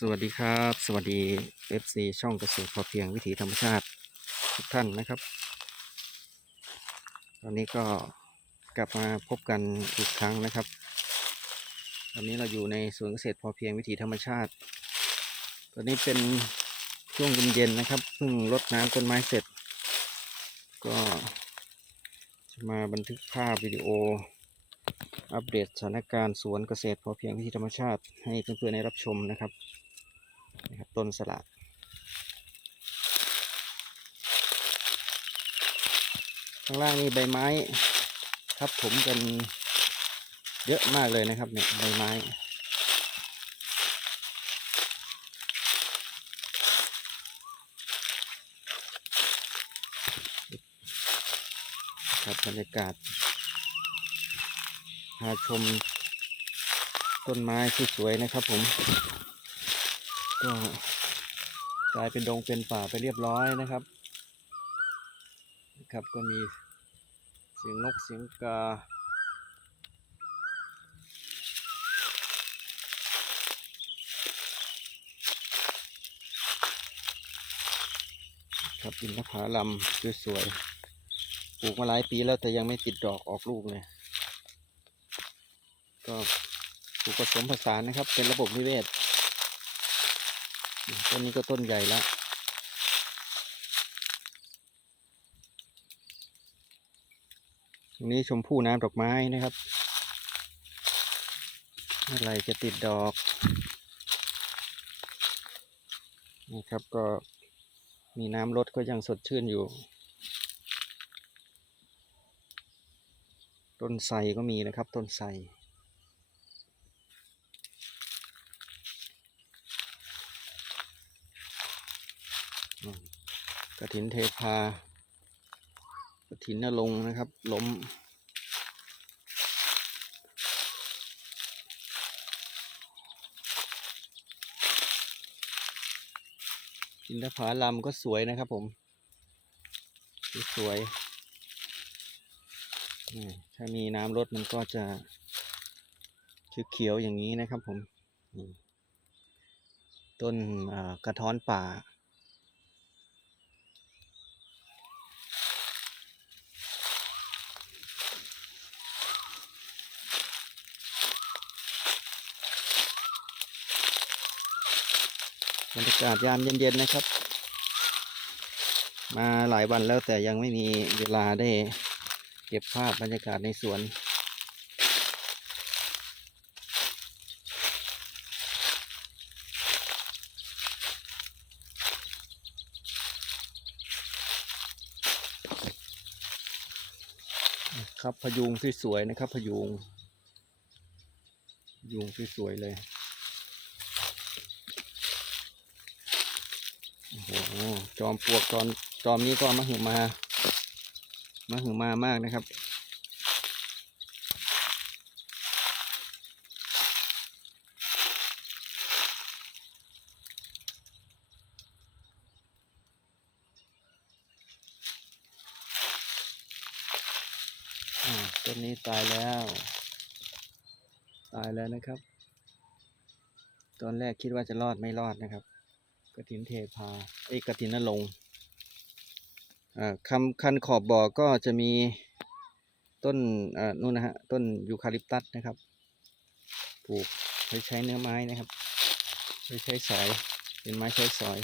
สวัสดีครับ สวัสดี FC ช่องเกษตรพอเพียงวิถีธรรมชาติทุกท่านนะครับ ตอนนี้ก็กลับมาพบกันอีกครั้งนะครับ ตอนนี้เราอยู่ในสวนเกษตรพอเพียงวิถีธรรมชาติ ตอนนี้เป็นช่วงเย็นๆนะครับเพิ่งรดน้ำต้นไม้เสร็จ ก็จะมาบันทึกภาพวิดีโออัปเดตสถานการณ์สวนเกษตรพอเพียงวิถีธรรมชาติให้เพื่อนๆได้รับชมนะครับ นะครับต้นสละข้างล่างนี่ใบไม้ทับถมกันเยอะมากเลยนะครับเนี่ยใบไม้ครับบรรยากาศพาชมต้นไม้ที่สวยนะครับผม ก็กลายเป็นดงเป็นป่าไปเรียบร้อยนะครับ ครับก็มีเสียงนกเสียงกาครับอินทผลัมสวยๆปลูกมาหลายปีแล้วแต่ยังไม่ติดดอกออกลูกเลย ก็ปลูกผสมผสานนะครับ เป็นระบบนิเวศ ต้นนี้ก็ต้นใหญ่แล้วตรงนี้ชมพู่น้ำดอกไม้นะครับเมื่อไรจะติดดอกนะครับก็มีน้ำลดก็ยังสดชื่นอยู่ ต้นไทรก็มีนะครับ ต้นไทร กระถินเทพากระถินนรงค์นะครับ ล้ม อินทผลัมก็สวยนะครับผม สวย ถ้ามีน้ำรดมันก็จะเขียวๆอย่างนี้นะครับผมต้นกระท้อนป่า บรรยากาศยามเย็นๆนะครับ มาหลายวันแล้วแต่ยังไม่มีเวลาได้เก็บภาพบรรยากาศในสวน ครับพยุงสวยๆนะครับพยุงยุงสวยๆเลย โอ้โห จอมปลวกจอมจอมนี้ก็มหึมามหึมามากนะครับต้นนี้ตายแล้ว ตายแล้วนะครับ ตอนแรกคิดว่าจะรอดไม่รอดนะครับ กระถินเทพาเอกระถินนรงค์อ่าคำคันขอบบ่อก็จะมีต้นอ่านู่นนะฮะต้นยูคาลิปตัสนะครับปลูกไว้ใช้เนื้อไม้นะครับไว้ใช้สอยเป็นไม้ใช้สอย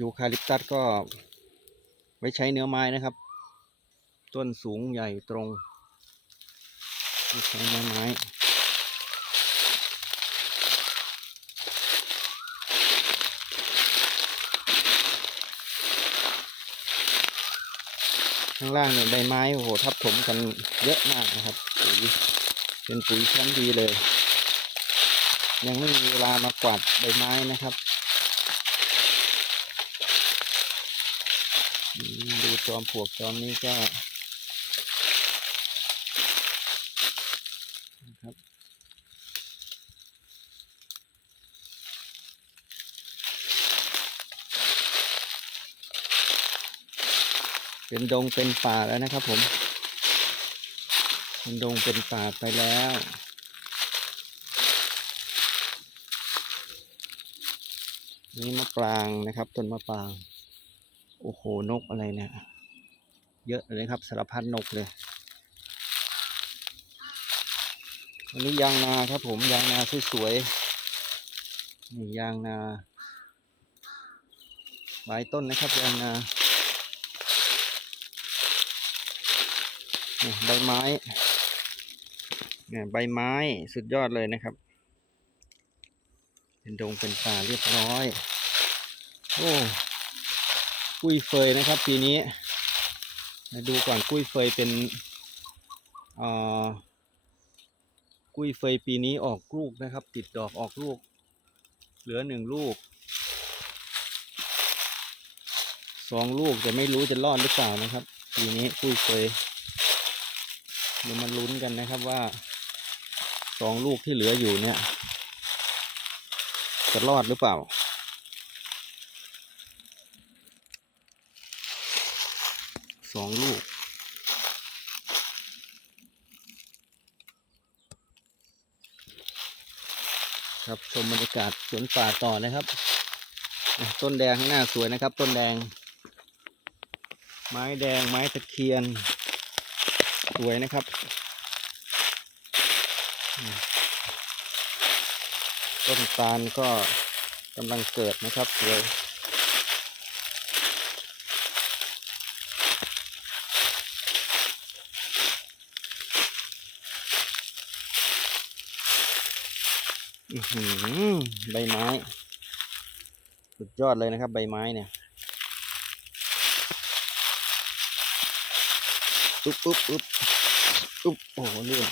ยูคาลิปตัสก็ ไว้ใช้เนื้อไม้นะครับ ต้นสูงใหญ่ตรงไว้ใช้เนื้อไม้ข้างล่างเนี่ยใบไม้โอ้โหทับถมกันเยอะมากนะครับปุ๋ยเป็นปุ๋ยชั้นดีเลย ยังไม่มีเวลามากวาดใบไม้นะครับ อืม ดูจอมปลวกจอมนี้ก็นะครับเป็นดงเป็นป่าแล้วนะครับ ผมเป็นดงเป็นป่าไปแล้วนี่มะปรางนะครับต้นมะปราง โอ้โห นกอะไรเนี่ย เยอะเลยครับ สารพัดนกเลยอันนี้ยางนาครับผม ยางนาสวยๆนี่ยางนาหลายต้นนะครับยางนาใบไม้เนี่ยใบไม้สุดยอดเลยนะครับ เป็นดงเป็นป่าเรียบร้อย โอ้ กุ้ยเฟยนะครับปีนี้มาดูก่อนกุ้ยเฟยเป็นเอ่อกุ้ยเฟยปีนี้ออกลูกนะครับ ติดดอกออกลูก เหลือหนึ่งลูกสองลูกแต่ไม่รู้จะรอดหรือเปล่านะครับปีนี้กุ้ยเฟยเดี๋ยวมาลุ้นกันนะครับว่าสองลูกที่เหลืออยู่เนี่ย จะรอดหรือเปล่า สองลูก ครับชมบรรยากาศสวนป่าต่อนะครับ ต้นแดงข้างหน้าสวยนะครับ ต้นแดง ไม้แดงไม้ตะเคียน สวยนะครับต้นตาลก็กำลังเกิดนะครับสวย อื้อหือ ใบไม้ สุดยอดเลยนะครับ ใบไม้เนี่ยอุ๊บอุ๊บอุ๊บอุ๊บโอ้โหเรื่อง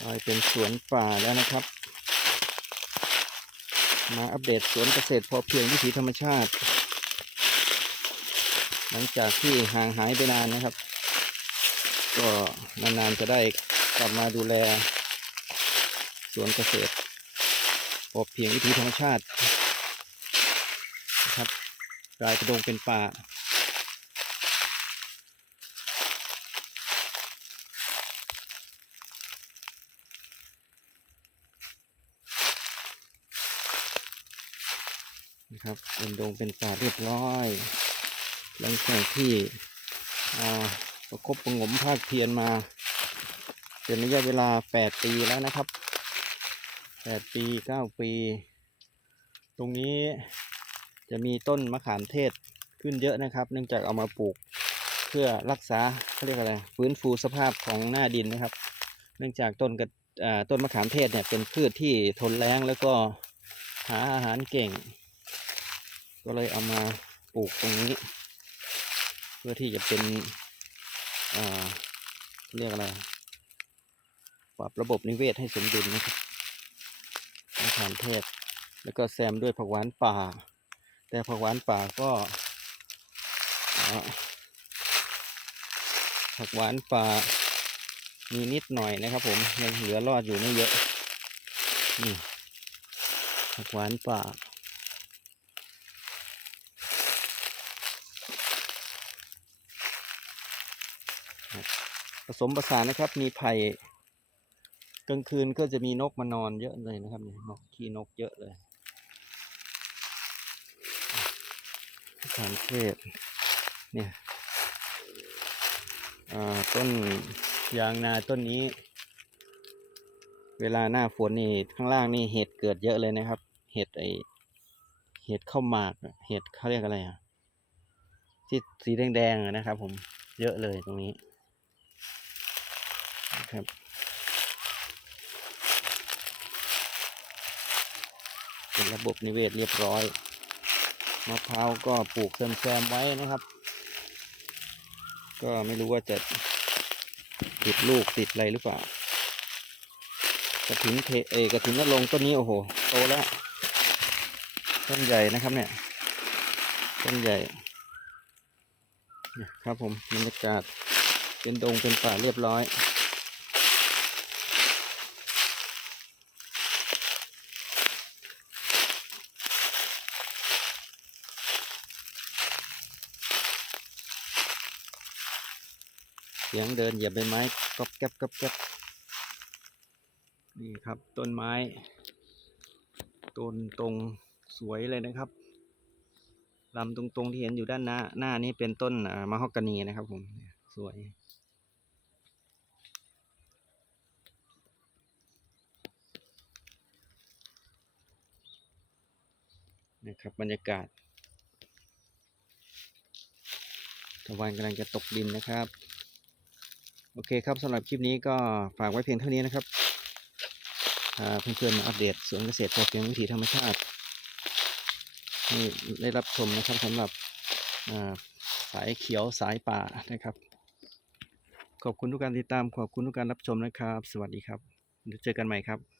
กลายเป็นสวนป่าแล้วนะครับ มาอัปเดตสวนเกษตรพอเพียงวิถีธรรมชาติ หลังจากที่ห่างหายไปนานนะครับ ก็นานๆจะได้กลับมาดูแล สวนเกษตรพอเพียงวิถีธรรมชาตินะครับกลายกระโดงเป็นป่านะครับเป็นดงเป็นป่าเรียบร้อย หลังจากที่ประคบประงมภาคเพียรมาเป็นระยะเวลา 8 ปีแล้วนะครับ 8 ปี 9 ปี ตรงนี้จะมีต้นมะขามเทศขึ้นเยอะนะครับ เนื่องจากเอามาปลูกเพื่อรักษาเขาเรียกอะไรฟื้นฟูสภาพของหน้าดินนะครับ เนื่องจากต้นกระต้นมะขามเทศเนี่ยเป็นพืชที่ทนแล้งแล้วก็หาอาหารเก่ง ก็เลยเอามาปลูกตรงนี้ เพื่อที่จะเป็นอ่าเรียกอะไรปรับระบบนิเวศให้สมดุลนะครับมะขามเทศ แล้วก็แซมด้วยผักหวานป่า แต่ผักหวานป่าก็ผักหวานป่ามีนิดหน่อยนะครับ ผมยังเหลือรอดอยู่ไม่เยอะนี่ผักหวานป่า ผสมผสานนะครับ มีไผ่กลางคืนก็จะมีนกมานอนเยอะเลยนะครับเนี่ยนกขี้นกเยอะเลยมะขามเทศเนี่ยอ่าต้นยางนาต้นนี้ เวลาหน้าฝนนี่ข้างล่างนี่เห็ดเกิดเยอะเลยนะครับ เห็ดไอเห็ดข้าวหมากเห็ดเขาเรียกอะไรอะที่สีแดงๆนะครับ ผมเยอะเลยตรงนี้ นะครับ เป็นระบบนิเวศเรียบร้อย มะพร้าวก็ปลูกแซมๆไว้นะครับ ก็ไม่รู้ว่าจะติดลูกติดอะไรหรือเปล่ากระถินเทเอกระถินนรงค์ต้นนี้โอ้โหโตแล้วต้นใหญ่นะครับเนี่ยต้นใหญ่เนี่ยครับผมบรรยากาศเป็นดงเป็นป่าเรียบร้อย เสียงเดินเหยียบใบไม้ก๊อบแก๊บก๊อบแก๊บนี่ครับ ต้นไม้ต้นตรงสวยเลยนะครับลำตรงๆที่เห็นอยู่ด้านหน้า หน้านี้เป็นต้นมะฮอกกานีนะครับผมสวยนะครับบรรยากาศตะวันกำลังจะตกดินนะครับ โอเคครับสำหรับคลิปนี้ก็ฝากไว้เพียงเท่านี้นะครับพาเพื่อนๆมาอัปเดตสวนเกษตรพอเพียงวิถีธรรมชาติให้ได้รับชมนะครับสำหรับสายเขียวสายป่านะครับ ขอบคุณทุกการติดตามขอบคุณทุกการรับชมนะครับ สวัสดีครับเดี๋ยวเจอกันใหม่ครับ